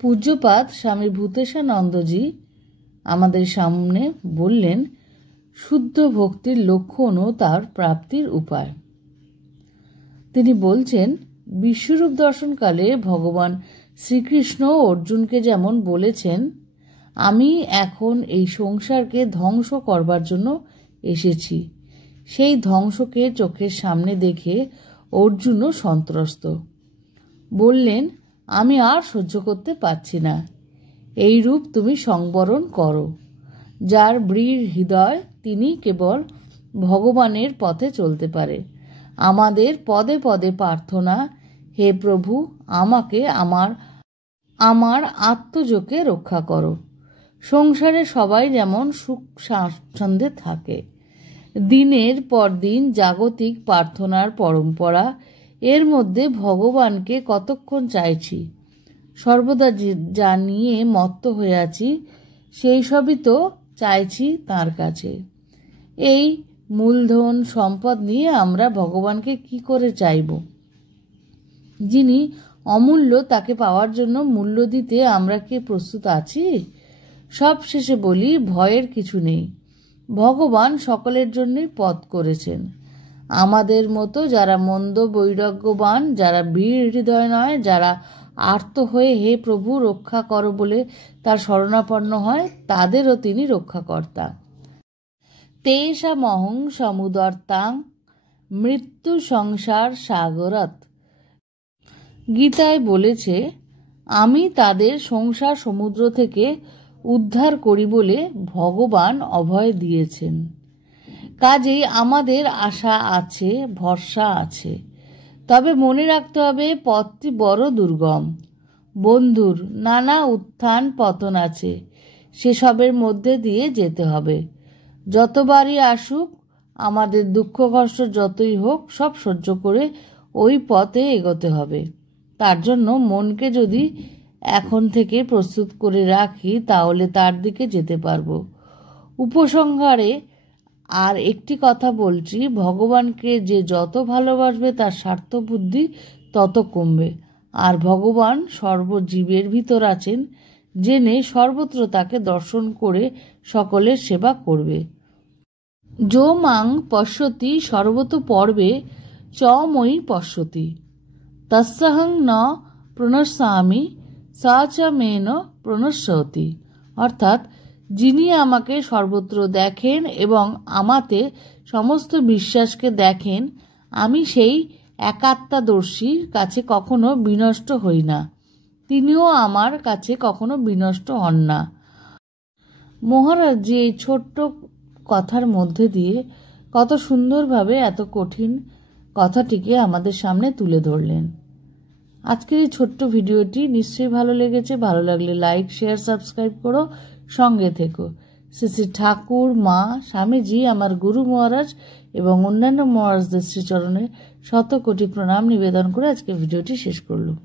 পূজ্যপাদ স্বামী ভূতেশানন্দজি আমাদের সামনে বললেন শুদ্ধ ভক্তির লক্ষণ ও তার প্রাপ্তির উপায়। তিনি বলছেন, বিশ্বরূপ দর্শনকালে ভগবান শ্রীকৃষ্ণ অর্জুনকে যেমন বলেছেন, আমি এখন এই সংসারকে ধ্বংস করবার জন্য এসেছি, সেই ধ্বংসকে চোখের সামনে দেখে অর্জুনও সন্ত্রস্ত। বললেন, আমি আর সহ্য করতে পারছি না, এই রূপ তুমি সংবরণ করো। যার বীর হৃদয় তিনি কেবল ভগবানের পথে চলতে পারে। আমাদের পদে পদে প্রার্থনা, হে প্রভু, আমাকে আমার আত্মযোগে রক্ষা করো। সংসারে সবাই যেমন সুখ স্বাচ্ছন্দ্যে থাকে। দিনের পর দিন জাগতিক প্রার্থনার পরম্পরা, এর মধ্যে ভগবানকে কতক্ষণ চাইছি, সর্বদা যা নিয়ে মত্ত হয়ে আছি সেই সবই তো চাইছি তার কাছে। এই মূলধন সম্পদ নিয়ে আমরা ভগবানকে কি করে চাইব? যিনি অমূল্য, তাকে পাওয়ার জন্য মূল্য দিতে আমরা কি প্রস্তুত আছি? সব শেষে বলি, ভয়ের কিছু নেই। ভগবান সকলের জন্যই পথ করেছেন। আমাদের মতো যারা মন্দ বৈরাগ্যবান, যারা বীর হৃদয় নয়, যারা আর্ত হয়ে হে প্রভু রক্ষা করো বলে তার শরণাপন্ন হয়, তাদেরও তিনি রক্ষাকর্তা। তেষামহং সমুদর্তাং মৃত্যু সংসার সাগরত। গীতায় বলেছে, আমি তাদের সংসার সমুদ্র থেকে উদ্ধার করি বলে ভগবান অভয় দিয়েছেন। কাজেই আমাদের আশা আছে, ভরসা আছে। তবে মনে রাখতে হবে, পথটি বড় দুর্গম। বন্ধুর নানা উত্থান পতন আছে, সেসবের মধ্যে দিয়ে যেতে হবে। যতবারই আসুক, আমাদের দুঃখ কষ্ট যতই হোক, সব সহ্য করে ওই পথে এগোতে হবে। তার জন্য মনকে যদি এখন থেকে প্রস্তুত করে রাখি, তাহলে তার দিকে যেতে পারবো। উপসংহারে আর একটি কথা বলছি, ভগবানকে যে যত ভালোবাসবে তার স্বার্থ বুদ্ধি তত কমবে। আর ভগবান সর্বজীবের ভিতর আছেন জেনে সর্বত্র তাকে দর্শন করে সকলের সেবা করবে। যো মাং পশ্যতি সর্বত পর্বে চ ময়ি পশ্যতি, তস্যাহং ন প্রণশ্যামি সা চ মেন প্রণশ্যতি। অর্থাৎ, যিনি আমাকে সর্বত্র দেখেন এবং আমাতে সমস্ত বিশ্বাসকে দেখেন, আমি সেই একাত্মাদর্শীর কাছে কখনো বিনষ্ট হই না, তিনিও আমার কাছে কখনো বিনষ্ট হন না। মহারাজ জি এই ছোট্ট কথার মধ্যে দিয়ে কত সুন্দরভাবে এত কঠিন কথাটিকে আমাদের সামনে তুলে ধরলেন। আজকের এই ছোট্ট ভিডিওটি নিশ্চয়ই ভালো লেগেছে। ভালো লাগলে লাইক, শেয়ার, সাবস্ক্রাইব করো, সঙ্গে থেকো। শ্রী শ্রী ঠাকুর, মা, স্বামীজি, আমার গুরু মহারাজ এবং অন্যান্য মহারাজদের শ্রীচরণে শত কোটি প্রণাম নিবেদন করে আজকে ভিডিওটি শেষ করলাম।